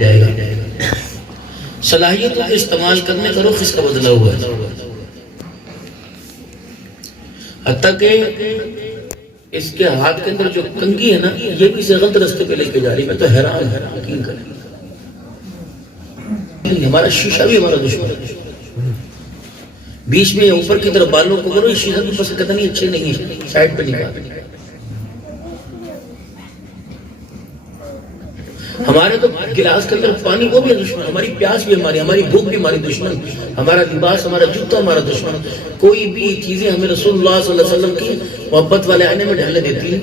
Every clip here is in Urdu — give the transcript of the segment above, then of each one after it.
جائے گا۔ صلاحیتوں کے استعمال کرنے کا رخ اس کا بدلا ہوا ہے، حتیٰ کہ اس کے ہاتھ کے اندر جو کنگھی ہے نا، یہ بھی اسے غلط رستے پہ لے کے جا رہی ہے۔ میں تو حیران یقین کریں، ہمارا شیشہ بھی ہمارا دشمن ہے۔ بیچ میں اوپر کی طرف بالوں کو کرو، یہ شیشہ بھی پسند کرتا نہیں، اچھے نہیں ہے، سائڈ پہ نکال۔ ہمارے تو گلاس کے اندر پانی وہ بھی دشمن، ہماری پیاس بھی ہماری بھوک بھی ہماری دشمن، ہمارا لباس ہمارا جوتا ہمارا دشمن۔ کوئی بھی چیزیں ہمیں رسول اللہ صلی اللہ علیہ وسلم کی محبت والے آئینے میں ڈھالنے دیتی ہیں۔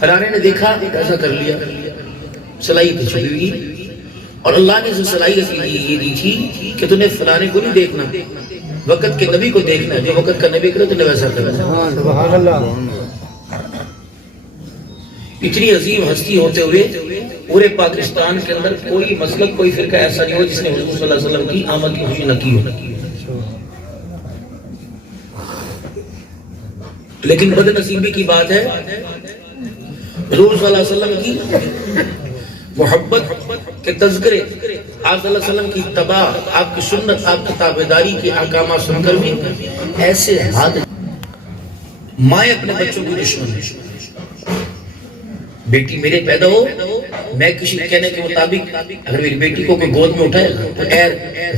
فلانے نے دیکھا ایسا کر لیا، صلاحیت چھپی ہوئی، اور اللہ نے اسے صلاحیت یہ دی تھی کہ تُنے فلانے کو نہیں دیکھنا، وقت کے نبی کو دیکھنا، جو وقت کا نبی کرے تُنے ویسا کرنا۔ سبحان اللہ۔ اتنی عظیم ہستی ہوتے ہوئے پورے پاکستان کے اندر کوئی مسلک کوئی فرقہ ایسا نہیں ہو جس نے حضور صلی اللہ علیہ وسلم کی آمد کی خوشی نہ کی ہو۔ لیکن بد نصیبی کی بات ہے، حضور صلی اللہ علیہ وسلم کی محبت کے تذکرے، آپ صلی اللہ علیہ وسلم کی اتباع، آپ کی سنت، آپ کی تابعداری کے احکامات سن کر بھی ایسے حد مائیں اپنے بچوں کی دشمن ہے۔ بیٹی میرے پیدا ہو، میں کسی کہنے کے مطابق اگر میری بیٹی کو کوئی گود میں اٹھائے تو ایر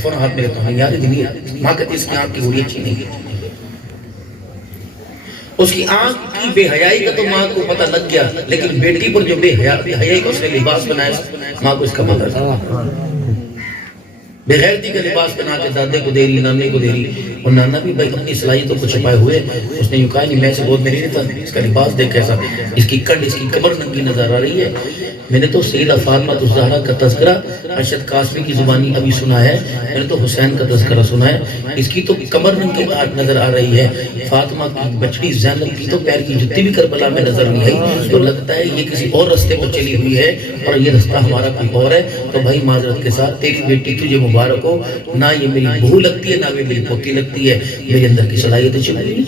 فوراں ہاتھ میں لیتا ہوں، یار دلی ہے، ماں کہتی اس کی آنکھ کی گوڑی اچھی نہیں ہے۔ اس کی آنکھ کی بے حیائی کا تو ماں کو پتہ لگ گیا، لیکن بیٹی پر جو بے حیائی کا اس نے لباس بنایا، ماں کو اس کا پتہ تھا۔ بے غیرتی کا لباس بنا کے دادے کو دے رہی، نانے کو دے رہی، اور نانا بھی بھائی اپنی صلاحیتوں کو چھپائے ہوئے، اس نے یوں کہا نہیں میں اسے گود میں نہیں لیتا، اس کا لباس دیکھ کیسا، اس کی کنڈ، اس کی کمر ننگی نظر آ رہی ہے۔ میں نے تو سیدہ فاطمہ الزہرا کا تذکرہ ارشد قاسمی کی زبانی ابھی سنا ہے، میں نے تو حسین کا تذکرہ سنا ہے، اس کی تو کمر ننگی نظر آ رہی ہے۔ فاطمہ کی بچڑی زینب کی تو پیر کی جتی بھی کربلا میں نظر نہیں آئی، تو لگتا ہے یہ کسی اور رستے پر چلی ہوئی ہے اور یہ رستہ ہمارا کوئی اور ہے۔ تو بھائی معذرت کے ساتھ تیری بیٹی تجھے مبارک ہو، نہ یہ میری بہو لگتی ہے، نہ میری پوتی لگتی ہے، میرے اندر کی صلاحیتیں چھپی ہوئی۔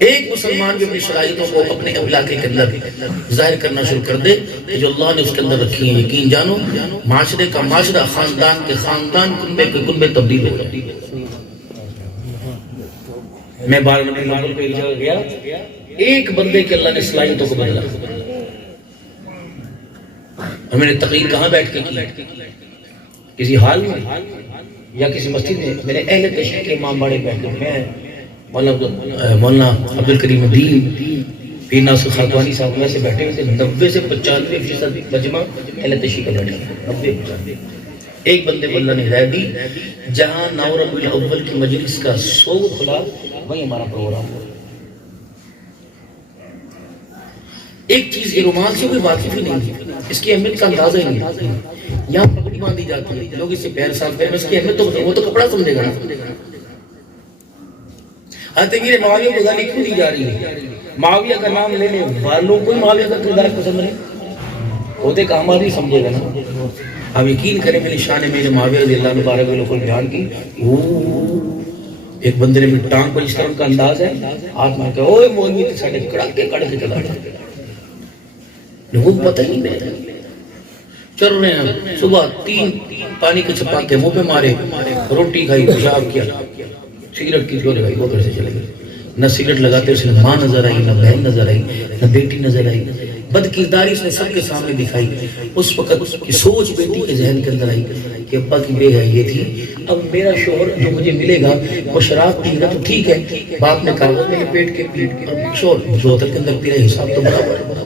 ایک مسلمان جو اپنی صلاحیتوں کو اپنے علاقے کے اندر ظاہر کرنا شروع کر دے کہ جو اللہ نے اس کے اندر رکھی ہیں، یقین جانو معاشرے کا معاشرہ، خاندان کے خاندان، کنبے کے کنبے تبدیل ہو جائے۔ میں بار نبی مانگل پہ ایک جگہ گیا، ایک بندے کے اللہ نے صلاحیتوں کو بدلا، اور میں نے تقریر کہاں بیٹھ کے کی؟ کسی حال میں یا کسی مسجد میں؟ میں نے اہل تشریح کے امام باڑے بیٹھ کے، میں مولانا عبدالکریم الدین پیر ناصر خاکوانی صاحب ویسے بیٹھے ہوئے تھے، 90 سے 95% مجمع اہل تشریح کا بیٹھا، 90%۔ ایک بندے کو اللہ نے ہدایت دی، جہاں نو ربیع الاول کی مجلس کا سوگ کھلا، وہی ہمارا پروگرام ہوا۔ ایک چیز یہ رومال سے کوئی واقف ہی نہیں ہے، اس کی اہمیت کا اندازہ ہی نہیں۔ یہاں پگڑی باندھی جاتی ہے، لوگ اس سے پیر صاف کریں، اس کی اہمیت تو وہ تو کپڑا سمجھے گا نا۔ حضرت معاویہ کو گالی کیوں دی جا رہی ہے؟ معاویہ کا نام لینے والوں کو معاویہ کا کردار پسند نہیں، ہوتے کا ہماری سمجھے گا نا۔ اب یقین کریں میری شان میرے معاویہ رضی اللہ مبارک کو بیان کی، ایک بندے نے میری ٹانگ پر اس طرح کا انداز ہے، ہاتھ مار کے اوے مولوی کے ساتھ کڑک کے چلا جاتا، لوگوں کو پتہ ہی نہیں۔ چل رہے ہیں، صبح 3 پانی کے چھپاکے منہ پہ مارے، روٹی کھائی، پیشاب کیا، سگریٹ کی چھوڑے بھائی بہت سے چلے گئے۔ نہ سگریٹ لگاتے اس نے ماں نظر آئی، نہ بہن نظر آئی، نہ بیٹی نظر آئی، بد کرداری اس نے سب کے سامنے دکھائی۔ اس وقت کی سوچ بیٹی کے ذہن کے اندر آئی کہ ابا کی بے حیائی تھی، اب میرا شوہر جو مجھے ملے گا وہ شراب پی گا تو ٹھیک ہے، باپ نے کاغذ میں لپیٹ کے پی، اور شوہر جو ہوتل کے اندر پی رہے، حساب تو برابر ہے۔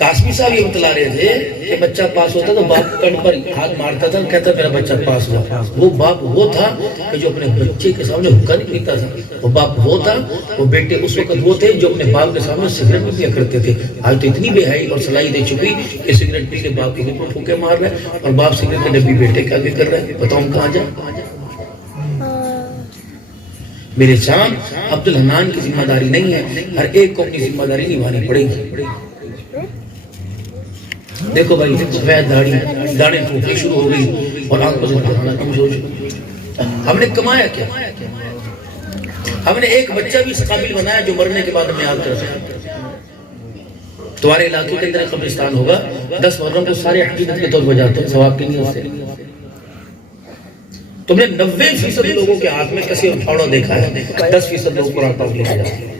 قاسمی صاحب یہ بتلا رہے تھے کہ بچہ پاس ہوتا تو باپ کڑ پر ہاتھ مارتا تھا، کہتا میرا بچہ پاس ہوا۔ وہ باپ وہ تھا کہ جو اپنے بچے کے سامنے حقہ نہیں پیتا تھا، وہ باپ وہ تھا، وہ بیٹے اس وقت وہ تھے جو اپنے باپ کے سامنے سگریٹ بھی پیا کرتے تھے۔ آج تو اتنی بے حیائی اور صلاحیت چکی کہ سگریٹ پی کے باپ کے اوپر پھونکے مار رہے ہیں، اور باپ سگریٹ کے ڈبی بیٹے کے آگے کر رہے ہیں، بتاؤں کہاں جائے؟ میرے جان عبدالحنان کی ذمہ داری نہیں ہے، ہر ایک کو اپنی ذمہ داری نبھانی پڑے گی۔ دیکھو بھائی سفید داڑھی، داڑھیں ٹوٹنی شروع ہو گئی اور آنکھوں سے دکھانا کمزور، ہم نے کمایا کیا؟ ہم نے ایک بچہ بھی اس قابل بنایا جو مرنے کے بعد ہمیں یاد کر سکے. تمہارے علاقے کے اندر قبرستان ہوگا، 10 محرم کو سارے عقیدت کے طور پر جاتے ہیں ثواب کی نیت سے. تم نے 90% لوگوں کے ہاتھ میں کسی پھاڑا دیکھا ہے، 10% لوگ قرآن پاک لے کے جاتے ہیں.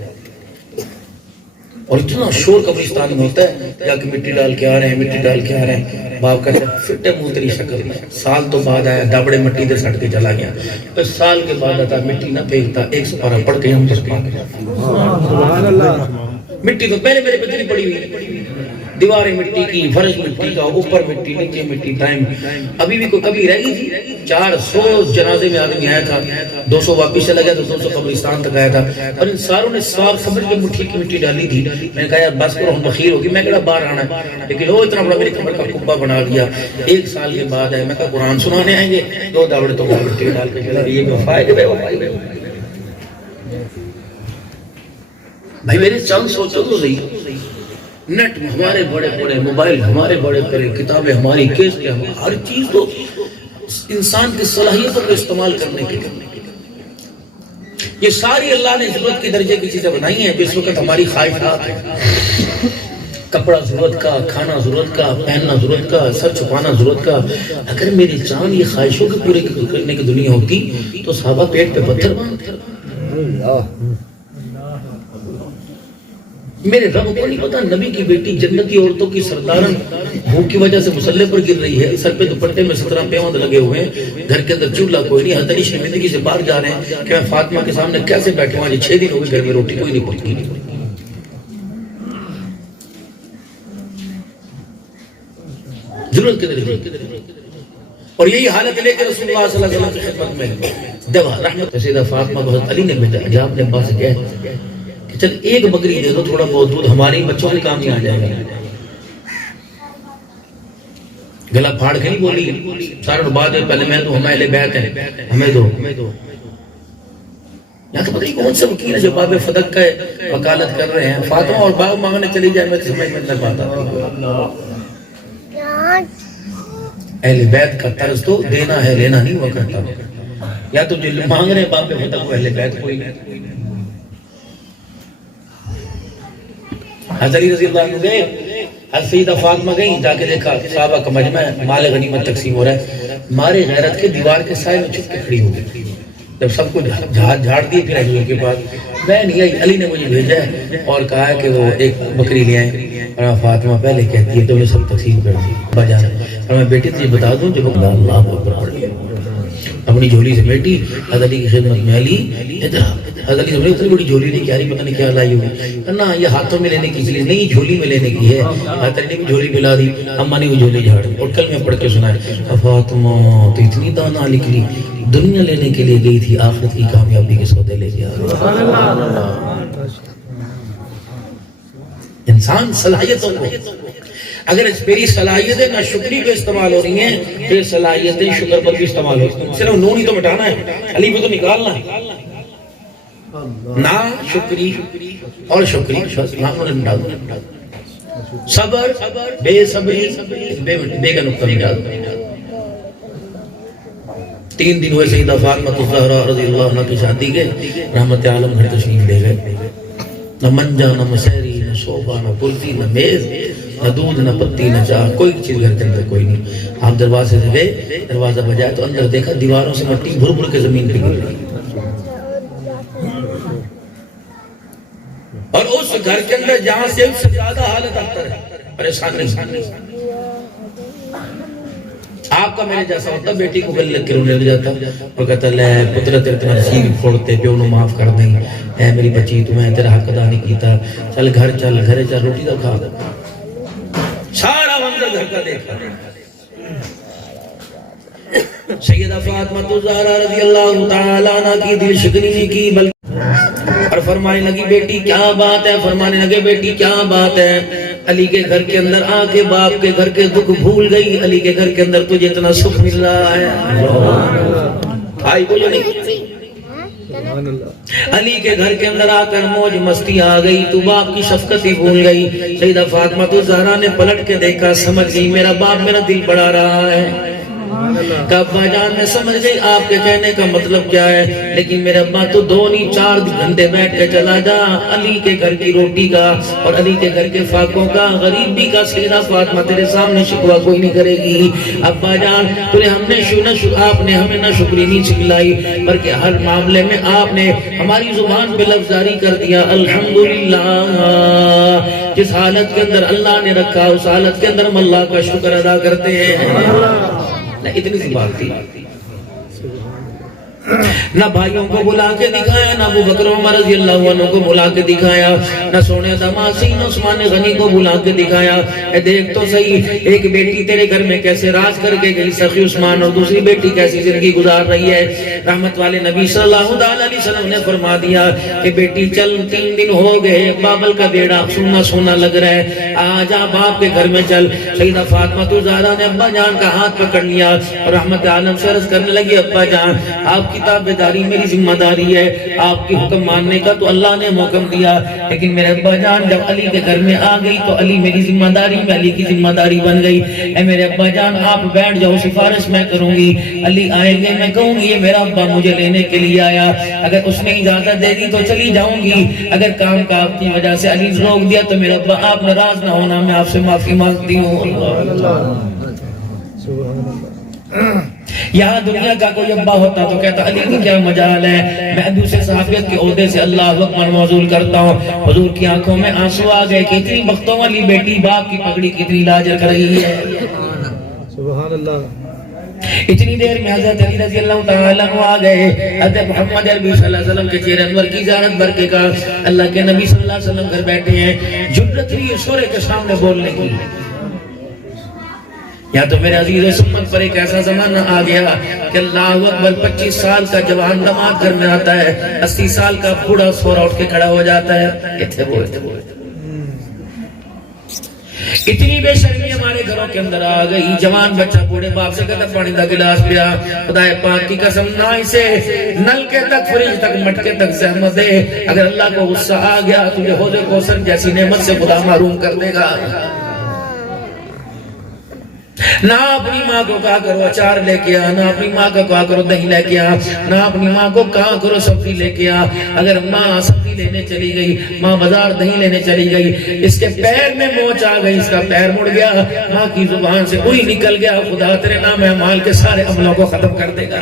اور اتنا شور قبرستان میں ہوتا ہے، جا کے مٹی ڈال کے آ رہے ہیں، مٹی ڈال کے آ رہے ہیں. باپ کہتے ہیں فٹے منہ تیری شکل، سال تو بعد آیا دابڑے مٹی دے سٹ کے چلا گیا. پھر سال کے بعد آتا مٹی نہ پھینکتا، ایک سپارہ پڑھ کے ہم تک پاک سبحان اللہ. مٹی تو پہلے میرے پتری پڑی ہوئی، دیواریں مٹی کی، فرش مٹی کا، اوپر مٹی، نیچے مٹی. ٹائم ابھی بھی کوئی کبھی رہ گئی تھی؟ 400 جنازے میں آدمی آیا تھا، 200 واپس چلا گیا تو 200 قبرستان تک آیا تھا. اور ان ساروں نے صاف سمجھ کے مٹھی کی مٹی ڈالی تھی. میں نے کہا یار بس کرو، ہم بخیر ہوگی. میں کہا باہر آنا ہے، لیکن وہ اتنا بڑا میری قبر کا کبا بنا دیا. 1 سال کے بعد ہے، میں کہا قرآن سنانے آئیں گے، 2 داوڑے تو مٹی ڈال کے چلا. یہ وفا ہے بھائی میرے. چند سوچو تو صحیح، نیٹ ہمارے بڑے بڑے، موبائل ہمارے بڑے بڑے، کتابیں ہماری، کیسٹیں ہماری، ہر چیز تو انسان کی صلاحیتوں کو استعمال کرنے کے لیے. یہ ساری اللہ نے ضرورت کے درجے کی چیزیں بنائی ہیں جو اس وقت ہماری خواہشات ہیں. کپڑا ضرورت کا، کھانا ضرورت کا، پہننا ضرورت کا، سر چھپانا ضرورت کا. اگر میری جان یہ خواہشوں کے پورے کرنے کی دنیا ہوتی تو صحابہ پیٹ پہ پتھر باندھتے. میرے رب کو نہیں پتا نبی کی بیٹی جنتی عورتوں کی سردارن بھوک کی وجہ سے مسلح پر گر رہی ہے، سر پہ دوپٹے میں 17 پیوند لگے ہوئے ہیں، گھر کے اندر چولہا کوئی نہیں. حضرت علی شرمندگی سے باہر جا رہے ہیں کہ میں فاطمہ کے سامنے کیسے بیٹھے ہوں، آج 6 دن ہو گئے گھر میں روٹی کوئی نہیں پکی. ضرورت کے درجے. اور یہی حالت لے کے رسول اللہ صلی اللہ علیہ وسلم کی خدمت میں دوا رحمت سیدہ فاطمہ کو حضرت علی نے بھیجا. جاب نے پاس کیا ہے کہ چل ایک بکری دے دو، تھوڑا بہت دودھ ہمارے بچوں کے کام نہیں آ جائے گا. گلا پھاڑ کے نہیں بولی سارا بعد میں، پہلے میں تو ہم اہل بیت ہیں، ہمیں دو. یا تو پتہ نہیں کون سے وکیل ہے جو باب فدق کا وکالت کر رہے ہیں. فاطمہ اور باب مانگنے چلی جائے، میں سمجھ میں نہیں پاتا. اہل بیت کا طرز تو دینا ہے، لینا نہیں ہوا کرتا. یا تو جو مانگ رہے ہیں باب فدق کو اہل بیت کوئی نہیں. حضرت علی رضی اللہ عنہ گئے، حضرت سیدہ فاطمہ گئی، جا کے دیکھا صحابہ کا مجمع ہے، مال غنیمت تقسیم ہو رہا ہے. مارے غیرت کے دیوار کے سائے میں چھپ کے کھڑی ہو گئی. جب سب کو جھاڑ دیے پھر علی کے بعد میں نہیں آئی. علی نے مجھے بھیجا ہے اور کہا ہے کہ وہ ایک بکری لے آئیں. اور فاطمہ پہلے کہتی ہے تو نے سب تقسیم کر دی بجا. اور میں بیٹی تجھے بتا دوں جب اللہ اکبر پڑھ لیا اپنی جھولی سے بیٹی حضرت علی کی خدمت میں. علی ادھر. حضرت علی نے اتنی بڑی جھولی نہیں کیا، پتہ نہیں کیا لائی ہوئی. نا یہ ہاتھوں میں لینے کی چیز نہیں، جھولی میں لینے کی ہے. حضرت علی نے جھولی ملا دی، اماں نے وہ جھولی جھاڑ اور کل میں پڑھ کے سنائے فاطمہ تو اتنی دانا نکلی، دنیا لینے کے لیے گئی تھی، آخرت کی کامیابی کے سودے لے کے آ گئی. انسان صلاحیتوں کو، اگر میری صلاحیتیں نہ شکری پہ استعمال ہو رہی ہیں پھر صلاحیتیں شکر پر بھی استعمال ہو رہی ہیں. صرف نون ہی تو مٹانا ہے، علی پہ تو نکالنا ہے. نا شکری اور شکری صبر، بے صبری، بے کا نقطہ مٹا دو. 3 دن ہوئے سیدہ فاطمہ الزہرا رضی اللہ عنہ کی شادی کے، رحمت عالم گھر تشریف لے گئے. نہ منجا، نہ مسحری، نہ صوفہ، نہ پرتی، نہ میز، نہ دودھ، نہ پتی، نہ چاہ، کوئی چیز گھر کے اندر کوئی نہیں. آپ دروازے سے گئے، دروازہ بجایا تو اندر دیکھا دیواروں سے مٹی بھر بھر کے زمین پہ گر رہی. اور اس گھر کے اندر جہاں سے اس سے زیادہ حالت اختر ہے، پریشان نہیں. آپ کا میرے جیسا ہوتا بیٹی کو گلے لگ کے رونے لگ جاتا اور کہتا لے پتر تیرے تیرا نصیب پھوڑتے پیو نو معاف کر دیں، اے میری بچی تمہیں تیرا حق ادا نہیں کیتا، چل گھر چل، گھرے چل، روٹی تو کھا. سارا منظر گھر کا دیکھا. سیدہ فاطمہ الزہرا رضی اللہ تعالیٰ عنہ کی دل شکنی نہیں کی بلکہ اور فرمانے لگی بیٹی کیا بات ہے، فرمانے لگے بیٹی کیا بات ہے. علی کے گھر کے اندر آ کے باپ کے گھر کے دکھ بھول گئی، علی کے گھر کے اندر تجھے اتنا سکھ مل رہا ہے. بھائی بولو نہیں. علی کے گھر کے اندر آ کر موج مستی آ گئی، تو باپ کی شفقت ہی بھول گئی. سیدہ فاطمہ الزہرا نے پلٹ کے دیکھا، سمجھ گئی میرا باپ میرا دل بڑھا رہا ہے. کہ ابا جان میں سمجھ گئی آپ کے کہنے کا مطلب کیا ہے، لیکن میرے ابا تو 2 نہیں 4 گھنٹے بیٹھ کے چلا جا، علی کے گھر کی روٹی کا اور علی کے گھر کے فاقوں کا، غریبی کا سیدھا فاطمہ تیرے سامنے شکوہ کوئی نہیں کرے گی۔ ابا جان آپ نے ہمیں نہ شکری نہیں سکھلائی، بلکہ ہر معاملے میں آپ نے ہماری زبان پہ لفظ جاری کر دیا الحمدللہ۔ جس حالت کے اندر اللہ نے رکھا اس حالت کے اندر ہم اللہ کا شکر ادا کرتے ہیں۔ اتنی سی بات تھی، نہ بھائیوں کو بلا کے دکھایا، نہ ابو بکر عمر رضی اللہ عنہ کو بلا کے دکھایا، نہ سونے دماسین عثمان غنی کو بلا کے دکھایا۔ اے دیکھ تو صحیح، ایک بیٹی تیرے گھر میں کیسے راز کر کے گئی سخی عثمان، اور دوسری بیٹی کیسی زندگی گزار رہی ہے۔ رحمت والے نبی صلی اللہ علیہ وسلم نے فرما دیا کہ بیٹی چل، 3 دن ہو گئے، بابل کا بیڑا سونا سونا لگ رہا ہے، آج آپ باپ کے گھر میں چل۔ سیدہ فاطمہ الزہرا نے ابا جان کا ہاتھ پکڑ لیا اور رحمت عالم سے عرض کرنے لگی ابا جان آپ کی تابعداری میری ذمہ داری ہے، آپ کی حکم ماننے کا تو اللہ نے حکم دیا، لیکن میرے ابا جان جب علی کے گھر میں آ گئی تو علی میری ذمہ داری میں علی کی ذمہ داری بن گئی۔ اے میرے ابا جان آپ بیٹھ جاؤ، سفارش میں کروں گی، علی آئیں گے میں کہوں گی یہ میرا ابا مجھے لینے کے لیے آیا، اگر اس نے اجازت دے دی تو چلی جاؤں گی، اگر کام کا آپ کی وجہ سے علی نے روک دیا تو میرا ابا آپ ناراض نہ ہونا، میں آپ سے معافی مانگتی ہوں۔ یہاں دنیا کا کوئی ابا ہوتا تو کہتا علی کی کیا مجال ہے، میں دوسرے صحابیت کے عہدے سے اللہ اکبر موصول کرتا ہوں۔ حضور کی آنکھوں میں آنسو آ گئے کہ اتنی بختوں والی بیٹی باپ کی پگڑی کتنی لاج رکھ رہی ہے۔ سبحان اللہ۔ اتنی دیر میں حضرت علی رضی اللہ تعالیٰ عنہ آ گئے، حضرت محمد عربی صلی اللہ علیہ وسلم کے چہرے انور کی زیارت بھر کے کہا اللہ کے نبی صلی اللہ علیہ وسلم گھر بیٹھے ہیں، جرت ہوئی سورے کے سامنے بولنے کی۔ یا تو میرے عزیز سمت پر ایک ایسا زمانہ آ گیا کہ اللہ اکبر 25 سال کا جوان دماد گھر میں آتا ہے، 80 سال کا بوڑھا سورا اٹھ کے کھڑا ہو جاتا ہے۔ اتنی بے شرمی ہمارے گھروں کے اندر آ گئی، جوان بچہ بوڑھے باپ سے کہتا پانی دا گلاس پیا، خدا پاک کی قسم نہ اسے نل کے تک فریج تک مٹکے تک زحمت دے، اگر اللہ کو غصہ آ گیا تجھے حوض کوثر جیسی نعمت سے خدا محروم کر دے گا۔ نہ اپنی ماں کو کہا کرو اچار لے کے آ، نہ اپنی ماں کو کہا کرو دہی لے کے آ، نہ اپنی ماں کو کہا کرو سبزی لے کے آ۔ اگر ماں سبزی لینے چلی گئی، ماں بازار دہی لینے چلی گئی، اس کے پیر میں موچ آ گئی، اس کا پیر مڑ گیا، ماں کی زبان سے وہی نکل گیا، خدا تیرے نام اعمال کے سارے عملوں کو ختم کر دے گا۔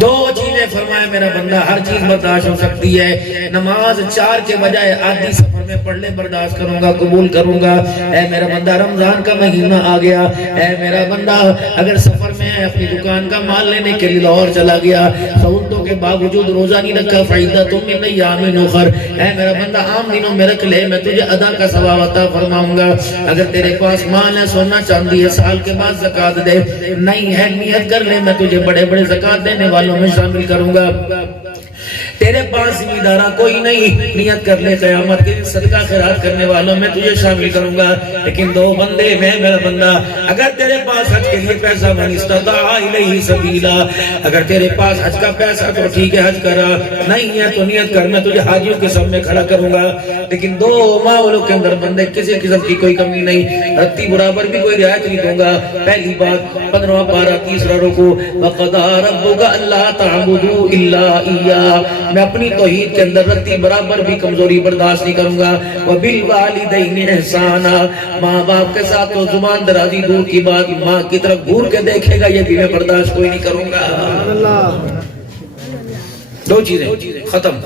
2 چیزیں فرمائے میرا بندہ، ہر چیز برداشت ہو سکتی ہے، نماز 4 کے بجائے آدھی سفر میں پڑھ لے برداشت کروں گا، قبول کروں گا۔ اے میرا بندہ رمضان کا مہینہ آ گیا، اے میرا بندہ اگر سفر میں اپنی دکان کا مال لینے کے لیے لاہور چلا گیا، سہولتوں کے باوجود روزہ نہیں رکھا، فائدہ من ایام اخر، اے میرا بندہ عام دنوں میں رکھ لے، میں تجھے ادا کا ثواب عطا فرماؤں گا۔ اگر تیرے پاس مال ہے، سونا چاندی ہے، سال کے بعد زکات دے، نہیں ہے نیت کر لے، میں تجھے بڑے بڑے زکات دینے والوں میں شامل کروں گا۔ تیرے پاس ذمہ دارا کوئی نہیں، نیت کر لے قیامت کے دن صدقہ خیرات کرنے والوں میں تجھے شامل کروں گا۔ لیکن 2 بندے میں میرا بندہ، اگر تیرے پاس حج کے لیے پیسہ من استطاع الیہ سبیلا، اگر تیرے پاس حج کا پیسہ تو ٹھیک ہے حج کرا، نہیں ہے تو نیت کر، میں تجھے حاجیوں کے سب میں کھڑا کروں گا۔ لیکن 2 معاملوں کے اندر بندے کسی قسم کی کوئی کمی نہیں، رتی برابر بھی کوئی رعایت نہیں دوں گا۔ پہلی بات 15واں پارہ 3واں رکوع، وَقَضَىٰ رَبُّكَ أَلَّا تَعْبُدُوا إِلَّا إِيَّاهُ، میں اپنی توحید کے اندر رتی برابر بھی کمزوری برداشت نہیں کروں گا۔ وَبِالْوَالِدَيْنِ إِحْسَانًا، ماں باپ کے ساتھ تو زبان درازی دور کی بات، ماں کی طرف گھور کے دیکھے گا یہ بھی میں برداشت کوئی نہیں کروں گا۔ 2 چیزیں ختم۔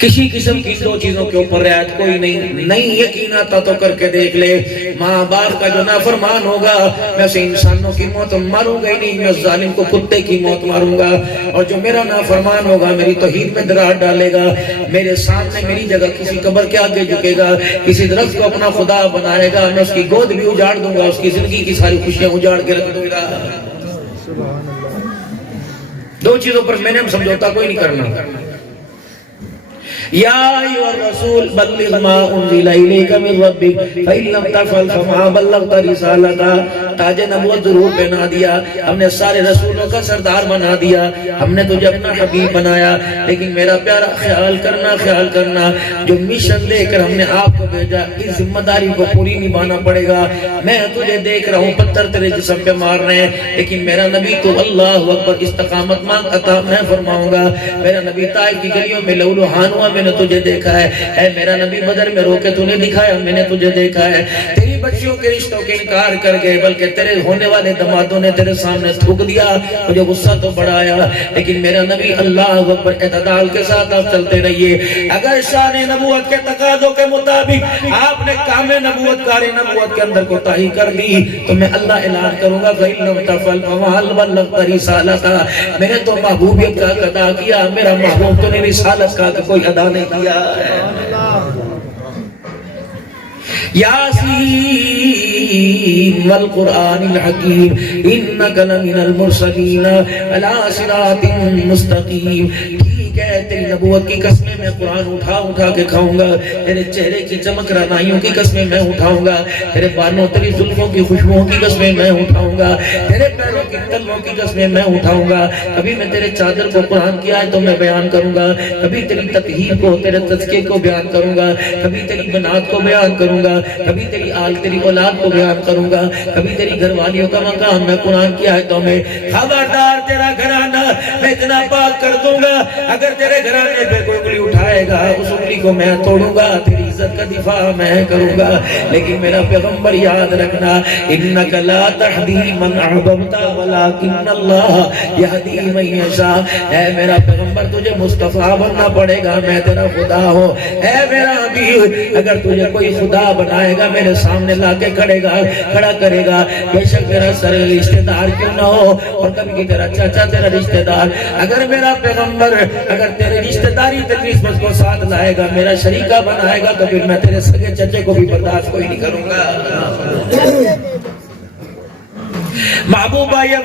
کسی قسم کی 2 چیزوں کے اوپر رعایت کوئی نہیں یقین آتا تو کر کے دیکھ لے۔ ماں باپ کا جو نافرمان ہوگا میں اسے انسانوں کی موت ماروں گا ہی نہیں، میں اس ظالم کو کتے کی موت ماروں گا، اور جو میرا نافرمان ہوگا میری توحید میں دراڑ ڈالے گا، میرے سامنے میری جگہ کسی قبر کے آگے جھکے گا، کسی درخت کو اپنا خدا بنائے گا، میں اس کی گود بھی اجاڑ دوں گا، اس کی زندگی کی ساری خوشیاں اجاڑ کے رکھ دوں گا۔ 2 چیزوں پر میں نے سمجھوتا کوئی نہیں کرنا۔ یا ایھا الرسول بلغ ما انزل الیک من ربک فإن لم تفعل فما بلغت رسالتہ. تاج نبوت ضرور پہنا دیا، ہم نے سارے رسولوں کا سردار بنا دیا، ہم نے تجھے اپنا حبیب بنایا، لیکن میرا پیارا خیال کرنا جو مشن لے کر ہم نے آپ کو بھیجا اس ذمہ داری کو پوری نبھانا پڑے گا. میں تجھے دیکھ رہا ہوں پتھر تیرے جسم پہ مار رہے ہیں، لیکن میرا نبی تو اللہ اکبر استقامت مانگ عطا میں فرماؤں گا. میرا نبی طائف کی گلیوں میں لہو لہان ہوا، میں نے تجھے دیکھا ہے. اے میرا نبی بدر میں رو کے تو نے دکھایا، میں نے تجھے دیکھا ہے. تیری بچیوں کے رشتوں کے انکار کر گئے، بلکہ تیرے ہونے والے دمادوں نے تیرے سامنے تھوک دیا، مجھے غصہ تو بڑا آیا، لیکن میرا نبی اللہ اکبر اعتدال کے ساتھ آپ چلتے رہیے. اگر شان نبوت کے تقاضوں کے مطابق آپ نے کام نبوت کار نبوت کے اندر کوتاہی کر دی تو میں اللہ اعلان کروں گا فَإِن لَمْ تَفْعَلْ فَمَا بَلَّغْتَ رِسَالَتَهَا. میں نے تو محبوبیت کا ادا کیا، میرا محبوب تو نے رسالت کا کوئی ادا نہیں کیا. یاسین والقرآن الحکیم انک لمن المرسلین علی صراط مستقیم. ٹھیک ہے تیری نبوت کی قسمیں میں قرآن اٹھا کے کھاؤں گا، تیرے چہرے کی چمک رعنائیوں کی قسمیں میں اٹھاؤں گا، تیرے بانوں تیری زلفوں کی خوشبوؤں کی قسمیں میں اٹھاؤں گا، تیرے پیروں کی تلووں کی قسمیں میں اٹھاؤں گا. کبھی میں تیرے چادر کو قرآن کی آیتوں میں بیان کروں گا، کبھی تیری تطہیر کو تیرے تزکیے کو بیان کروں گا، کبھی تیری بنات کو بیان کروں گا، کبھی تیری آل تیری اولاد کو بیان کروں گا، کبھی تیری گھر والیوں کا مقام میں قرآن کی آیتوں میں. خبردار تیرا گھرانہ میں اتنا پاک کر دوں گا، اگر تیرے گھرانے پہ کوئی انگلی اٹھائے گا اس انگلی کو میں توڑوں گا، تیری عزت کا دفاع میں کروں گا. لیکن میرا پیغمبر یاد رکھنا انک لا تہدی من احببت ولکن اللہ یہدی من یشاء. اے میرا پیغمبر تجھے مصطفیٰ بننا پڑے گا، میں تیرا خدا ہوں. اے میرا حبیب اگر تجھے کوئی خدا بنائے گا میرے سامنے لا کے کھڑا کرے گا، بے شک میرا سر رشتہ دار کیوں نہ ہو، اور کبھی تیرا چاچا تیرا رشتہ دار، اگر میرا پیغمبر اگر تیرے رشتہ داری تیری نسبت کو ساتھ لائے گا، میرا شریکہ بنائے گا، تو پھر میں تیرے سگے چچے کو بھی برداشت کوئی نہیں کروں گا. محبوبہ یہ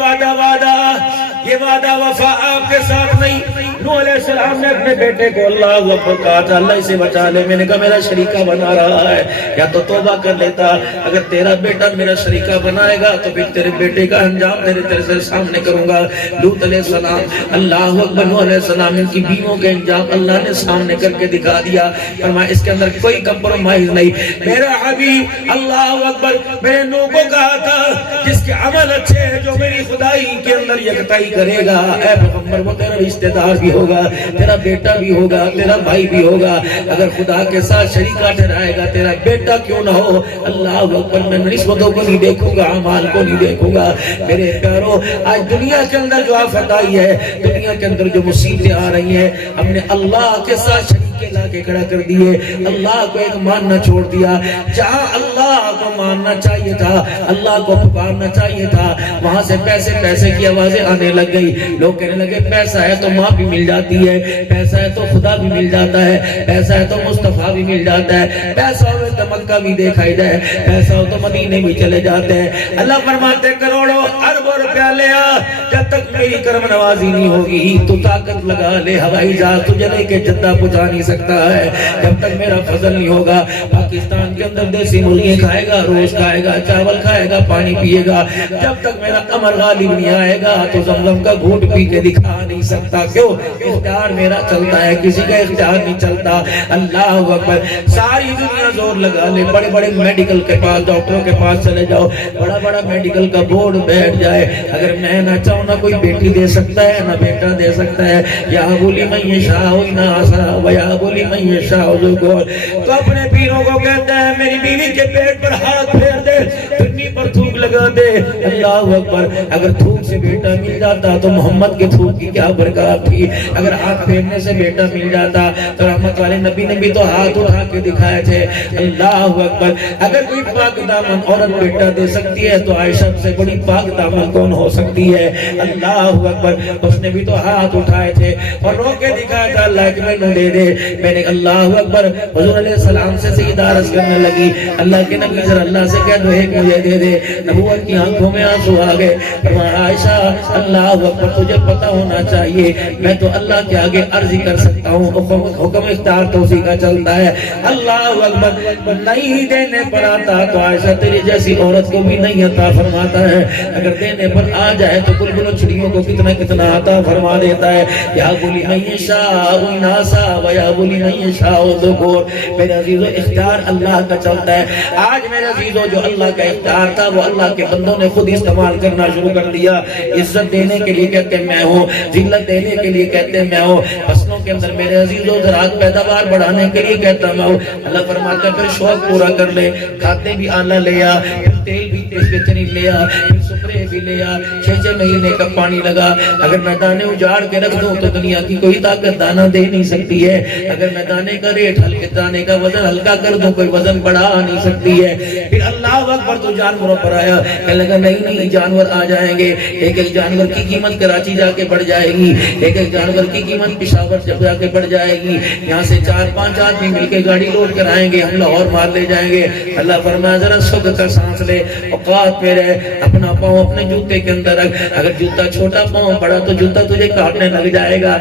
وعدہ وفا آپ کے ساتھ نہیں. نوح علیہ السلام نے اپنے بیٹے کو اللہ اکبر کہا تھا اللہ اسے بچا لے، میں نے کہا میرا شریکہ بنا رہا ہے، یا تو توبہ کر لیتا. اگر تیرا بیٹا میرا شریکہ بنائے گا تو پھر تیرے بیٹے کا انجام تیرے سے سامنے کروں گا. لوط علیہ السلام اللہ اکبر، نوح علیہ السلام ان کی بیویوں کے انجام اللہ نے سامنے کر کے دکھا دیا، فرمایا اس کے اندر کوئی کمپرومائز نہیں. میرا حبیب اللہ اکبر میرے نوح کو کہا تھا جس کے عمل اچھے ہیں، جو میری خدائی کے اندر یکتائی کرے گا، اے پیغمبر وہ تیرا رشتہ دار بھی ہوگا، تیرا بیٹا بھی ہوگا، تیرا بھائی بھی ہوگا. اگر خدا کے ساتھ شریکہ ٹھہرائے گا تیرا بیٹا کیوں نہ ہو. اللہ اکبر میں نسبتوں کو نہیں دیکھوں گا، اعمال کو نہیں دیکھوں گا. میرے پیارو آج دنیا کے اندر جو آفت آئی ہے، دنیا کے اندر جو مصیبتیں آ رہی ہیں، ہم نے اللہ کے ساتھ شریک لا کے کھڑا کر دیے، اللہ کو ایک ماننا چھوڑ دیا. جہاں اللہ کو ماننا چاہیے تھا، اللہ کو پکارنا چاہیے تھا، وہاں سے پیسے کی آوازیں آنے لگ گئی. لوگ کہنے لگے پیسہ ہے تو ماں بھی مل جاتی ہے، پیسہ ہے تو خدا بھی مل جاتا ہے، پیسہ ہے تو مصطفیٰ بھی مل جاتا ہے، پیسہ ہو تو مکہ بھی دیکھائی جائے، پیسہ ہو تو مدینے بھی چلے جاتے ہیں. اللہ فرماتے کروڑوں اربوں روپیہ لے آ، جب تک میری کرم نوازی نہیں ہوگی تو طاقت لگا لے، ہوائی جہاز تجھے لے کے جدہ پہنچا نہیں سکتا ہے جب تک میرا فضل نہیں ہوگا. پاکستان کے اندر دیسی مرغی کھائے گا، روز کھائے گا، چاول کھائے گا، پانی پیے گا، جب تک میرا امر غالب نہیں آئے گا تو زمزم کا گھونٹ پی کے دکھا نہیں سکتا. کیوں؟ اختیار میرا چلتا ہے، کسی کا اختیار نہیں چلتا. اللہ اکبر. ساری دنیا زور لگا لے، بڑے بڑے میڈیکل کے پاس ڈاکٹروں کے پاس چلے جاؤ، بڑا بڑا میڈیکل کا بورڈ بیٹھ جائے، اگر میں نہ چاہوں نہ کوئی بیٹی دے سکتا ہے نہ بیٹا دے سکتا ہے. یا بولی من یشاء اناسا ویا بولی من یشاء ذکور. تو اپنے پیروں کو کہتا ہے میری بیوی کے پیٹ پر ہاتھ پھیر دے، پھرنی پر تھوک لگا دے. اللہ اکبر. اگر تھوک سے بیٹا مل جاتا تو محمد کے تھوک کی کیا برکات تھی. اگر ہاتھ پھیرنے سے بیٹا مل جاتا تو رحمت والے نبی نے بھی تو ہاتھ اٹھا کے دکھائے تھے. اللہ اکبر. اگر کوئی پاک دامن عورت بیٹا دے سکتی ہے تو عائشہ سے بڑی پاک دامن کون ہو سکتی ہے. اللہ اکبر. اس نے بھی تو ہاتھ اٹھائے تھے اور رو کے دکھایا تھا اللہ کے میں دے دے. میں نے اللہ اکبر. حضور علیہ السلام سے سیدہ عرض کرنے لگی اللہ کے نبی ذرا اللہ سے کہہ دو ایک مجھے دے دے. نبوت کی آنکھوں میں آنسو آ گئے. فرمایا عائشہ اللہ اکبر تجھے پتہ ہونا چاہیے میں تو اللہ کے آگے عرض کر سکتا ہوں, حکم اختیار تو اسی کا چلتا ہے. اللہ اکبر نہیں دینے پر آتا تو عائشہ تیری جیسی عورت کو بھی نہیں عطا فرماتا ہے, اگر دینے پر آ جائے تو بلبل چڑیوں کو کتنا کتنا عطا فرما دیتا ہے. یا بولی من یشاء اناسا و یا بولی من یشاء ذکور. میرے عزیزو اختیار اللہ کا چلتا ہے. آج میرے عزیزو جو اللہ کا اختیار تھا وہ اللہ کے بندوں نے خود استعمال کرنا شروع کر دیا. عزت دینے کے لیے کہتے ہیں میں ہوں, ذلت دینے کے لیے کہتے ہیں میں ہوں, فصلوں کے اندر میرے عزیزو زراعت پیداوار بڑھانے کے لیے کہتا میں ہوں. اللہ فرماتا ہے پھر شوق پورا کر لے, کھاتے بھی آلہ لے آ, پھر تیل بھی تیز بہترین لے آ, پھر سپرے بھی لے آ, 6 مہینے کا پانی لگا. اگر میں دانے اجاڑ کے رکھ دوں تو دنیا کی کوئی طاقت دانہ دے نہیں سکتی ہے. اگر میں دانے کا ریٹ ہلکے دانے کا وزن ہلکا کر دوں کوئی وزن بڑھا نہیں سکتی ہے. پھر اللہ اکبر تو جانوروں پر آیا, کہنے لگا نہیں جانور آ جائیں گے. ایک ایک جانور کی قیمت کراچی جا کے بڑھ جائے گی, ایک ایک جانور کی قیمت پشاور جا کے بڑھ جائے گی. یہاں سے 4-5 آدمی مل کے گاڑی لوڈ کر آئیں گے, ہم لاہور مار لے جائیں گے. اللہ فرمایا ذرا سکھ کر سانس لے, اوقات میں رہ, اپنا پاؤں اپنے جوتے کے اندر رکھ. اگر جوتا چھوٹا پاؤں بڑا تو جوتا تجھے کاٹنے لگ جائے گا.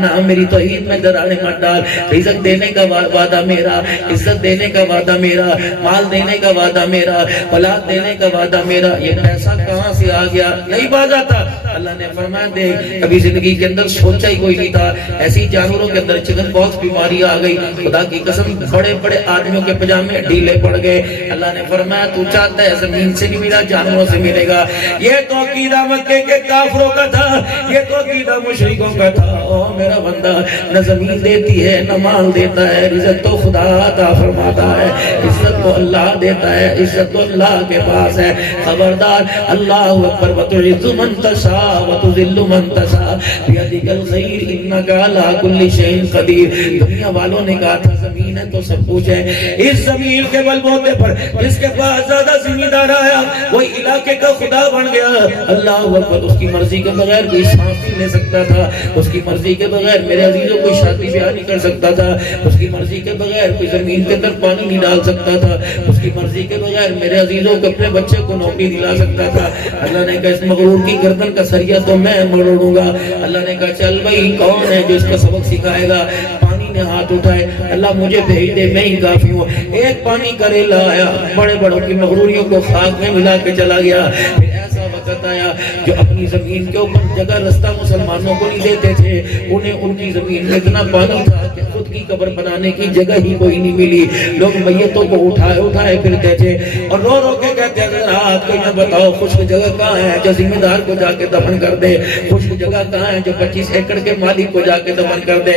نہ میری توحید میں دراڑیں مت ڈال. رزق دینے کا وعدہ میرا, عزت دینے کا وعدہ میرا, مال دینے کا وعدہ میرا, اولاد دینے کا وعدہ میرا. یہ پیسہ کہاں سے آ گیا؟ نہیں باز آتا. اللہ نے فرمایا دیکھ کبھی زندگی کے اندر سوچا ہی کوئی نہیں تھا, ایسی جانوروں کے اندر چکن پاکس بیماری آ گئی. خدا کی قسم بڑے بڑے آدمیوں کے پجامے ڈھیلے پڑ گئے. اللہ نے فرمایا تو چاہتا ہے زمین سے نہیں ملا جانوروں سے ملے گا. یہ تو عقیدہ مکے کے کافروں کا تھا, یہ تو عقیدہ مشرکوں کا تھا. او میرا بندہ نہ زمین دیتی ہے نہ مال دیتا ہے, رزق تو خدا عطا فرماتا ہے, عزت تو اللہ دیتا ہے, عزت تو اللہ کے پاس ہے. خبردار اللہ اکبر وتعز من تشاء وتذل من تشاء بیدک الخیر انک علی کل شیء قدیر. دنیا والوں نے کہا تھا زمین ہے تو سب کچھ ہے. اس زمین کے بل بوتے پر جس کے پاس زیادہ ذمہ دار آیا وہ علاقے کا خدا بن گیا. اللہ اکبر اس کی مرضی کے بغیر کوئی سانس نہیں لے سکتا تھا, اس کی مرضی کے بغیر میرے عزیزوں کوئی شادی بیاہ نہیں کر سکتا تھا, اس کی مرضی کے بغیر کوئی زمین کے اندر پانی نہیں ڈال سکتا تھا, اس کی مرضی کے بغیر میرے عزیزوں کو اپنے بچے کو نوکری دلا سکتا تھا. اللہ نے کہا اس مغرور کی گردن کا سریا تو میں مروڑوں گا. اللہ نے کہا چل بھائی کون ہے جو اس کا سبق سکھائے گا؟ پانی نے ہاتھ اٹھائے, اللہ مجھے بھیج دے میں ہی کافی ہوں. ایک پانی کریلا آیا, بڑے بڑوں کی مغروریوں کو خاک میں ملا کے چلا گیا. پھر ایسا وقت آیا جو اپنی زمین کے اوپر جگہ رستہ مسلمانوں کو نہیں دیتے تھے, انہیں ان کی زمین میں اتنا پانی تھا کہ خود کی قبر بنانے کی جگہ ہی کوئی نہیں ملی. لوگ میتوں کو اٹھائے پھرتے تھے اور رو رو کے کہتے ہیں رات کوئی نہ بتاؤ خشک جگہ کہاں ہے جو ذمہ دار کو جا کے دفن کر دے, خشک جگہ کہاں ہے جو 25 ایکڑ کے مالک کو جا کے دفن کر دے.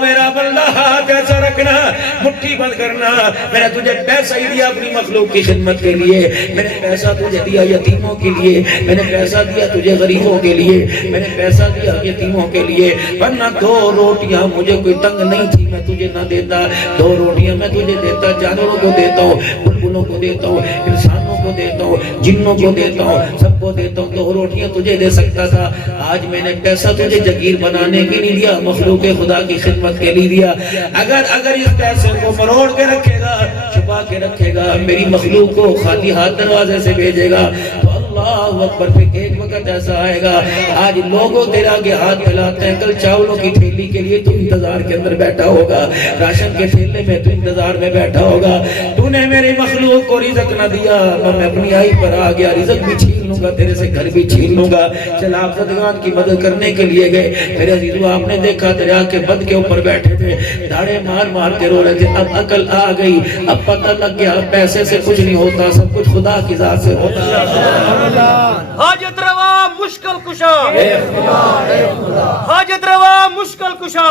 میرا بندہ ہاتھ ایسا رکھنا, مٹھی بند کرنا. میں نے تجھے پیسہ ہی دیا اپنی مخلوق کی خدمت کے لیے, میں نے پیسہ تجھے دیا یتیموں کے لیے, میں نے پیسہ دیا تجھے غریبوں کے لیے, میں نے پیسہ دیا یتیموں کے لیے. ورنہ 2 روٹیاں مجھے کوئی تنگ نہیں تھی میں تجھے نہ دیتا. 2 روٹیاں میں تجھے دیتا, جانوروں کو دیتا ہوں, بلبلوں کو دیتا ہوں, انسانوں کو دیتا ہوں, جنوں کو دیتا ہوں, سب کو دیتا ہوں. 2 روٹیاں تجھے دے سکتا تھا. آج میں نے پیسہ تجھے جگیر بنانے کے نہیں دیا, مخلوق خدا کی خدمت کے لیے دیا. اگر اس پیسے کو مروڑ کے رکھے گا, چھپا کے رکھے گا, میری مخلوق کو خالی ہاتھ دروازے سے بھیجے گا تو اللہ اکبر پھر ایک وقت ایسا آئے گا. آج لوگوں تیرا کے ہاتھ پھیلاتے ہیں, کل چاولوں کی تھیلی کے لیے تو انتظار کے اندر بیٹھا ہوگا, راشن کے تھیلے میں تو انتظار میں بیٹھا ہوگا. تو نے میری مخلوق کو رزق نہ دیا, میں اپنی آئی پر آ گیا, رزق بھی چھین لوں گا, تیرے سے گھر بھی چھین لوں گا. چل آپ زدگان کی مدد کرنے کے لیے گئے. میرے عزیزو آپ نے دیکھا دریا کے بند کے اوپر بیٹھے تھے, داڑے مار مار کے رو رہے تھے. اب عقل آ گئی, اب پتہ لگ گیا پیسے سے کچھ نہیں ہوتا, سب کچھ خدا کی ذات سے ہوتا ہے. حاجت روا مشکل کشا, حاجت روا مشکل کشا.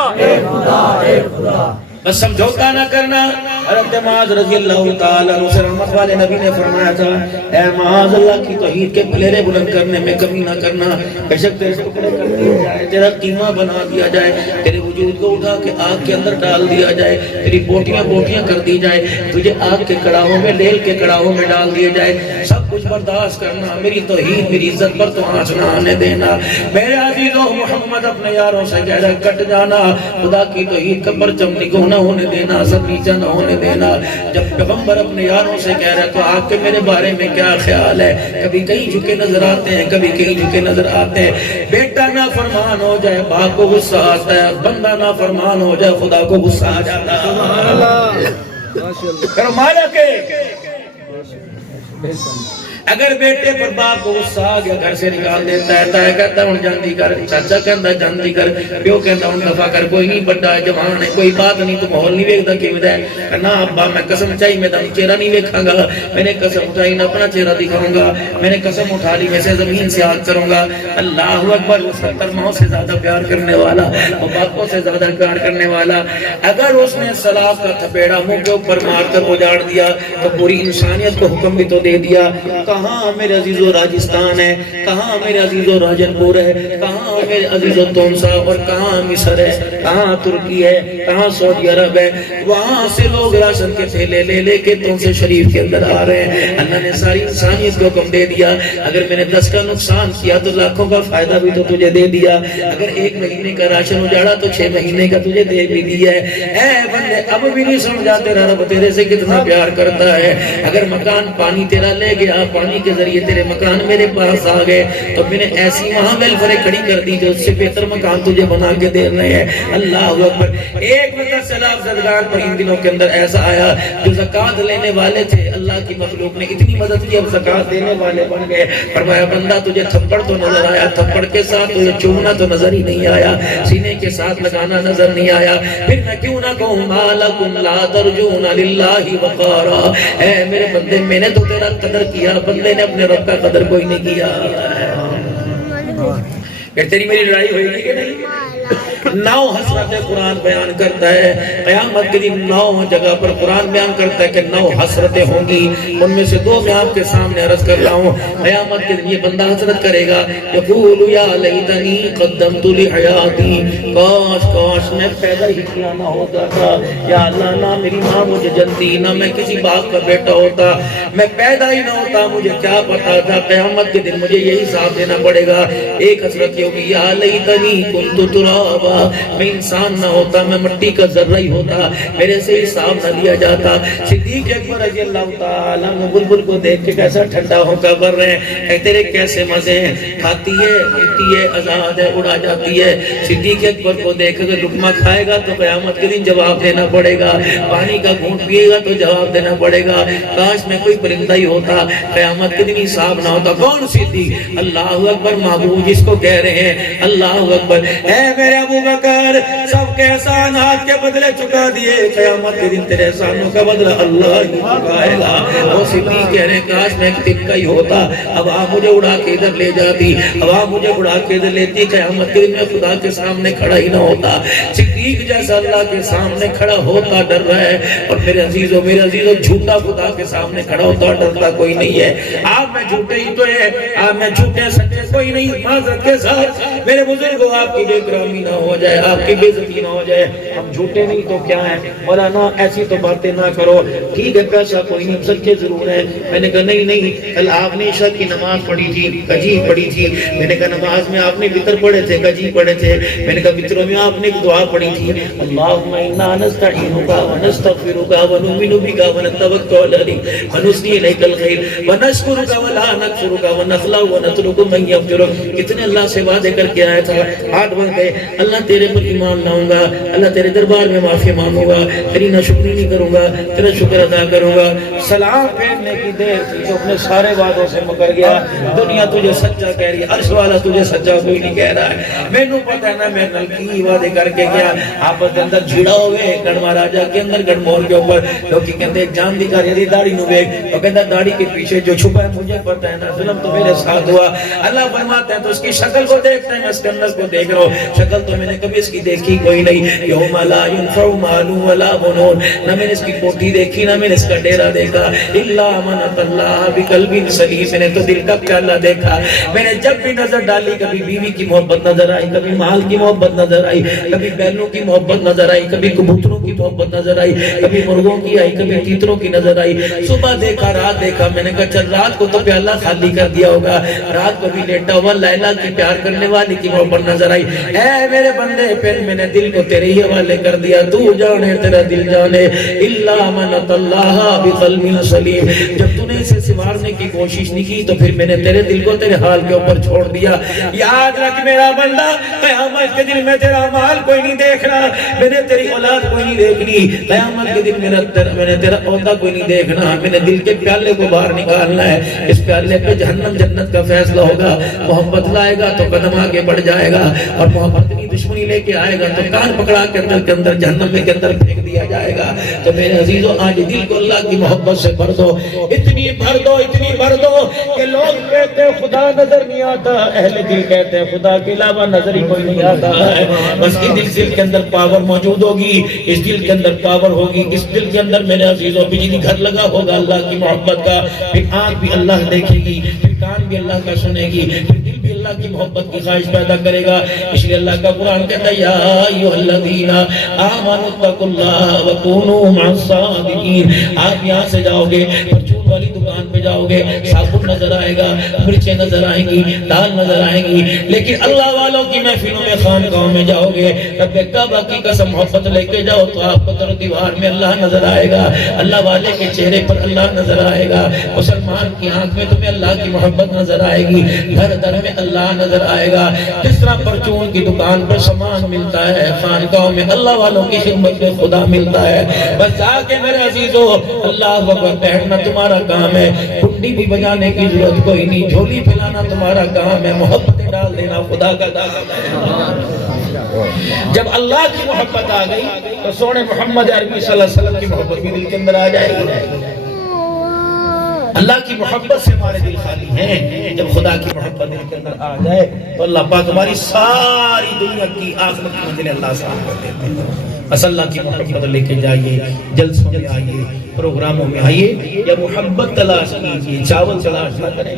بس سمجھوتا نہ کرنا. حضرت معاذ رضی اللہ تعالیٰ عنہ سے رحمت والے نبی نے فرمایا تھا اے معاذ اللہ کی توحید کے پلڑے بلند کرنے میں کمی نہ کرنا. بے شک تیرے ٹکڑے کر دیے جائے, تیرا قیمہ بنا دیا جائے, تیرے وجود کو اٹھا کے آگ کے اندر ڈال دیا جائے, تیری بوٹیاں کر دی جائے, تجھے آگ کے کڑاہوں میں لیل کے کڑاہوں میں ڈال دیا جائے, سب کچھ کچھ برداشت کرنا، میری توہین میری عزت پر تو آنچ نہ آنے دینا۔ میرے عزیزوں محمد اپنے یاروں سے کہہ رہے کٹ جانا، خدا کی توحید کا پرچم نگو نہ ہونے دینا، سب نیچا نہ ہونے دینا۔ جب پیغمبر اپنے یاروں سے کہہ رہے تو آپ کے میرے بارے میں کیا خیال ہے؟ کبھی کہیں جھکے نظر آتے ہیں، کبھی کہیں جھکے نظر آتے ہیں۔ بیٹا نافرمان ہو جائے باپ کو غصہ آتا ہے، بندہ نافرمان ہو جائے خدا کو غصہ آ جاتا ہے۔ سبحان اللہ، پھر مالک اگر بیٹے پر باپ کو غصہ آ گیا گھر سے نکال دیتا ہے، تایا کہتا ہے ہن جاندی کر، چاچا کہتا ہے جاندی کر، پیو کہتا ہے ہن دفع کر، کوئی نہیں بڑا ہے جوان ہے کوئی بات نہیں، تو ماحول نہیں ویکھدا کیویں دا ہے؟ کہنا ابا میں قسم چاہی میں تم چہرہ نہیں ویکھاں گا، میں نے قسم اٹھائی نہ اپنا چہرہ دکھاؤں گا، میں نے قسم اٹھا لی میں سے زمین سے ہاتھ کروں گا۔ اللہ اکبر، وہ 70 ماؤں سے زیادہ پیار کرنے والا، وہ باپوں سے زیادہ پیار کرنے والا، اگر اس نے سلاخ کا تھپیڑا منہ کے اوپر مار کر اجاڑ دیا تو پوری انسانیت کو حکم بھی تو دے دیا۔ کہاں میرے عزیزو راجستان ہے، کہاں میرے عزیزو راجن پور ہے، کہاں میرے عزیزو تونسا، اور کہاں مصر ہے، کہاں ترکی ہے، کہاں سعودی عرب ہے، وہاں سے لوگ راشن کے تھیلے لے لے کے تونسے شریف کے اندر آ رہے ہیں۔ اللہ نے ساری انسانیت کو حکم دے دیا، اگر میں نے 10 کا نقصان کیا تو لاکھوں کا فائدہ بھی تو تجھے دے دیا، اگر 1 مہینے کا راشن اجاڑا تو 6 مہینے کا تجھے دے بھی دیا ہے۔ اے بندے اب بھی نہیں سمجھا تیرا رب تیرے سے کتنا پیار کرتا ہے۔ اگر مکان پانی تیرا لے گیا، پانی کے ذریعے تیرے مکان میرے پاس آ گئے، تو میں نے ایسی وہاں ویلفریں کھڑی کر دی جو اس سے بہتر مکان تجھے بنا کے دے رہے ہیں۔ اللہ اکبر۔ ایک وقت سیلاب زدگار پر ان دنوں کے اندر ایسا آیا، جو زکوٰۃ لینے والے تھے اللہ کی مخلوق نے اتنی مدد کی اب زکوٰۃ دینے والے بن گئے۔ فرمایا بندہ تجھے تھپڑ تو نظر آیا، تھپڑ کے ساتھ تجھے چومنا تو نظر ہی نہیں آیا، سینے کے ساتھ لگانا نظر نہیں آیا، پھر میں کیوں نہ کہوں ما لکم لا ترجون للہ وقارا، اے میرے بندے میں نے تو تیرا قدر کیا، بندے نے اپنے رب کا قدر کوئی نہیں کیا۔ پھر تیری میری لڑائی ہوئی گی کہ نہیں؟ 9 حسرت قرآن بیان کرتا ہے، قیامت کے دن 9 جگہ پر قرآن بیان کرتا ہے کہ 9 حسرتیں ہوں گی، ان میں سے 2 میں آپ کے سامنے عرض کر رہا ہوں۔ قیامت کے دن یہ بندہ حسرت کرے گا، یقول یا لیتنی قدمت لحیاتی، کاش کاش میں پیدا ہی کیا نہ ہوتا تھا، یا اللہ نہ میری ماں مجھے جنتی، نہ میں کسی باپ کا بیٹا ہوتا، میں پیدا ہی نہ ہوتا، مجھے کیا پتا تھا۔ قیامت کے دن مجھے یہی حساب دینا پڑے گا۔ ایک حسرت یہ ہوگی یا لیتنی کنت ترابا، میں انسان نہ ہوتا، میں مٹی کا ذرہ ہی ہوتا، میرے سے حساب نہ لیا جاتا۔ صدیق اکبر رضی اللہ تعالیٰ عنہ بلبل کو دیکھ کے کیسا ٹھنڈا ہو کر بر رہے ہیں، اے تیرے کیسے مزے ہیں، کھاتی ہے پیتی ہے آزاد ہے اڑا جاتی ہے۔ صدیق اکبر کو دیکھ اگر لقمہ کھائے گا تو قیامت کے دن جواب دینا پڑے گا، پانی کا گھونٹ پیے گا تو جواب دینا پڑے گا۔ کاش میں کوئی پرندہ ہی ہوتا، قیامت کے دن حساب نہ ہوتا۔ کون صدیق؟ اللہ اکبر، محبوب جس کو کہہ رہے ہیں اللہ اکبر۔ اے میرے ابو بکر، سب کے احسانات کے بدلے چکا دیے، قیامت کے دن تیرے احسانوں کا بدلہ اللہ ہی چکائے گا۔ وہ صدیق کہہ رہے ہیں کاش میں ایک تکہ ہی ہوتا، اب آپ مجھے اڑا کے ادھر لے جاتی، اب آپ مجھے اڑا کے ادھر لیتی، قیامت کے دن میں خدا کے سامنے کھڑا ہی نہ ہوتا۔ صدیق جیسا اللہ کے سامنے کھڑا ہوتا ڈر رہا ہے، اور میرے عزیزوں جھوٹا خدا کے سامنے کھڑا ہوتا ڈرتا کوئی نہیں ہے۔ آپ میں جھوٹے ہی تو ہے، آپ میں جھوٹے سچے کوئی نہیں۔ معذرت کے ساتھ میرے بزرگوں، آپ کی بے گرامی نہ ہو جائے، آپ کی بے عزتی نہ ہو جائے، ہم جھوٹے نہیں تو کیا ہیں؟ مولانا ایسی تو باتیں نہ کرو، ٹھیک ہے پیسہ کوئی نہیں، سچے ضرور ہیں۔ میں نے کہا نہیں، کل آپ نے عشاء کی نماز پڑھی تھی، کجی پڑھی تھی، میں نے کہا نماز میں آپ نے وتر پڑھے تھے، کجی پڑھے تھے، میں نے کہا وتروں میں آپ نے ایک دعا پڑھی تھی، اللہم انا نستعینک ونستغفرک ونؤمن بک ونتوکل علیک ونثنی الیک الخیر ونشکرک ولا نکفرک ونخلع ونترک من یفجرک۔ کتنے اللہ سے وعدے کر کے آیا تھا، ہاتھ بن گئے، اللہ تیرے پر ایمان لاؤں گا، اللہ تیرے دربار میں معافی مانگوں گا، تیری ناشکری نہیں کروں گا، تیرا شکر ادا کروں گا۔ سلام پھیرنے کی دیر تھی جو اپنے سارے وعدوں سے مکر گیا۔ دنیا تجھے سچا کہہ رہی ہے، عرش والا تجھے سچا کوئی نہیں کہہ رہا ہے۔ میں نو پتہ ہے نا، میں نلکی وعدے کر کے گیا، آپس کے اندر جھڑا ہوئے، گڑھ مہاراجا کے اندر گڑھ مور کے اوپر لوگ کہتے ہیں جان دی کر یہ داڑھی نو دیکھ، تو کہتا داڑھی کے پیچھے جو چھپا ہے مجھے پتہ ہے نا، ظلم تو میرے ساتھ ہوا۔ اللہ فرماتا ہے تو اس کی شکل کو دیکھتا ہے، میں اس کے اندر کو دیکھ رہا ہوں، شکل تو میں نے کبھی اس کی دیکھی کوئی نہیں۔ یوم یوم لا ينفع مال ولا بنون، نہ میں نے اس کی کوٹھی دیکھی نہ میں نے اس کا ڈیرا دیکھا، الا من اتى الله بقلب سلیم، میں نے تو دل کا پیالہ دیکھا۔ میں نے جب بھی نظر ڈالی کبھی بیوی کی محبت نظر آئی، کبھی مال کی محبت نظر آئی، کبھی بیلوں کی محبت نظر آئی، کبھی کبوتروں کی محبت نظر آئی، کبھی مرغوں کی آئی، کبھی تیتروں کی نظر آئی۔ صبح دیکھا رات دیکھا، میں نے کہا چل رات کو تو پیالہ خالی کر دیا ہوگا، رات کو بھی لیٹا ہوا لیلا کی پیار کرنے والی کی محبت نظر آئی۔ اے میرے بندے پھر میں نے دل کو تیرے ہی حوالے کر دیا، تو جانے تیرا دل جانے، الا من اتى الله بقلب سلیم۔ جب تو نے اسے سنوارنے کی کوشش نہیں کی تو پھر میں نے تیرے دل کو تیرے حال کے اوپر چھوڑ دیا۔ یاد رکھ میرا بندہ، قیامت کے دن میں تیرا مال کوئی نہیں دیکھنا، میں نے تیری اولاد کوئی نہیں دیکھنی، قیامت کے دن میں نے تیرا عہدہ کوئی نہیں دیکھنا، میں نے دل کے پیالے کو باہر نکالنا ہے۔ اس پیالے پہ جہنم جنت کا فیصلہ ہوگا۔ محبت لائے گا تو قدم آگے بڑھ جائے گا، اور محبت کی دشمنی لے کے آئے گا تو کان پکڑا کے اندر جہنم میں کے اندر پھینک دیا جائے گا۔ تو میرے عزیزو آج دل کو اللہ کی محبت سے بھر دو، اتنی بھر دو کہ لوگ کہتے ہیں خدا نظر نہیں آتا، اہل دل کہتے ہیں خدا کے علاوہ نظر ہی کوئی نہیں آتا ہے۔ بس اس دل کے اندر پاور موجود ہوگی، اس دل کے اندر پاور ہوگی، اس دل کے اندر میرے عزیزو بجلی گھر لگا ہوگا اللہ کی محبت کا، پھر آنکھ بھی اللہ دیکھے گی، پھر کان بھی اللہ کا سنے گی، پھر دل بھی اللہ کی محبت کی خواہش پیدا کرے گا۔ اس لیے اللہ کا قرآن کہتا ہے یا ایھا الذین آمنوا اتقوا اللہ وکونوا مع الصادقین۔ آپ یہاں سے جاؤ گے پرچون والی دکان پہ جاؤ گے، صابن نظر آئے گا، مرچیں نظر آئیں گی، دال نظر آئیں گی، لیکن اللہ والوں کی محفلوں میں خانقاہوں میں جاؤ گے، رب کعبہ کی قسم محبت لے کے جاؤ تو آپ کو در دیوار میں اللہ نظر آئے گا، اللہ والے کے چہرے پر اللہ نظر آئے گا، مسلمان کی آنکھ میں تمہیں اللہ کی محبت نظر آئے گی، گھر در میں اللہ نظر آئے گا۔ جس طرح پرچون کی دکان پر سامان ملتا ہے، خانقاہوں میں اللہ والوں کی خدمت میں خدا ملتا ہے۔ بس جا کے میرے عزیزو اللہ اکبر بیٹھنا تمہارا کام ہے، کنڈی بھی بجانے کی ضرورت کوئی نہیں، جھولی پھیلانا تمہارا کام ہے، محبتیں ڈال دینا خدا کا کام ہے۔ جب اللہ کی محبت آ گئی تو سونے محمد عربی صلی اللہ علیہ وسلم کی محبت بھی دل کے اندر آ جائے گی۔ اللہ کی محبت سے ہمارے دل خالی ہیں، جب خدا کی محبت دل کے اندر آ جائے تو اللہ پاک ہماری ساری دنیا کی آخرت کی منزلیں اللہ صاحب کر دیتے ہیں۔ بس اللہ کی محبت لے کے جائیے، جلسوں میں آئیے، پروگراموں میں آئیے، یا محبت تلاش کیجیے، چاول تلاش نہ کریں،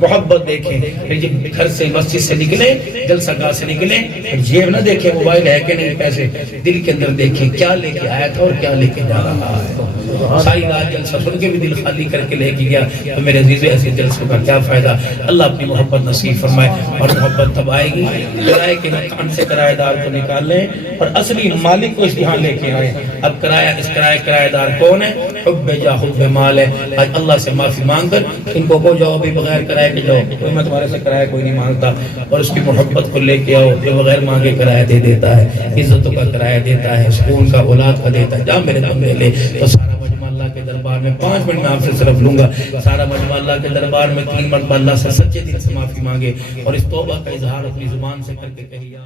محبت دیکھیں۔ پھر جب گھر سے مسجد سے نکلیں، جلسہ گاہ سے نکلیں، جیب نہ دیکھیں موبائل ہے کہ نہیں، پیسے دل کے اندر دیکھیں کیا لے کے آیا تھا اور کیا لے کے جا رہا ہے۔ ساری رات جلسہ سن کے بھی دل خالی کر کے لے کے گیا تو میرے عزیز ایسے جلسوں کا کیا فائدہ۔ اللہ اپنی محبت نصیب فرمائے، اور محبت تب آئے گی کرائے کے مکان سے کرایہ دار کو نکال لیں اور اصلی مالک کو اس یہاں لے کے آئیں۔ اب کرایہ دار کون ہے؟ حب جا حب مال ہے۔ آج اللہ سے معافی مانگ کر ان کو جاؤ بھی بغیر کرایہ کے جاؤ، کوئی میں تمہارے سے کرایہ کوئی نہیں مانگتا، اور اس کی محبت کو لے کے آؤ جو بغیر مانگے کرایہ دے دیتا ہے، عزتوں کا کرایہ دیتا ہے، سکون کا اولاد کا دیتا ہے۔ جا میرے بندے لے تو سارا مجمع اللہ کے دربار میں 5 منٹ میں آپ سے صرف لوں گا، سارا مجمع اللہ کے دربار میں 3 مرتبہ اللہ سے سچے دل سے معافی مانگے اور اس توبہ کا اظہار اپنی زبان سے کر کے کہیے۔